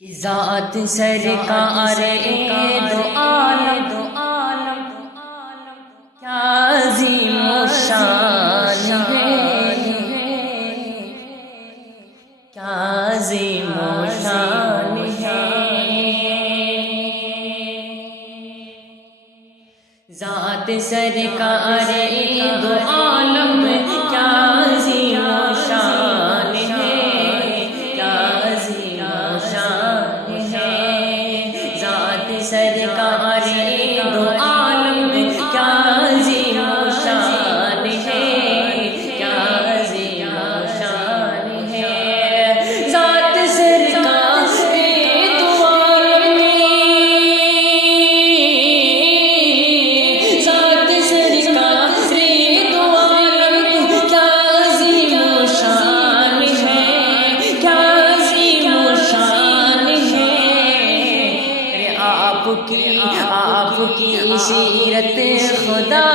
کہ ذات سرکار دو عالم کیا عظیم و شان ہے، کیا عظیم و شان ہے۔ ذات سرکار دو عالم کیا عظیم و شان ہے، کیا عظیم و شان ہے۔ ذات سرکار دو عالم کیا عظیم و شان ہے، کیا عظیم و شان ہے۔ ذات سرکار دو عالم آپ کی سیرت خدا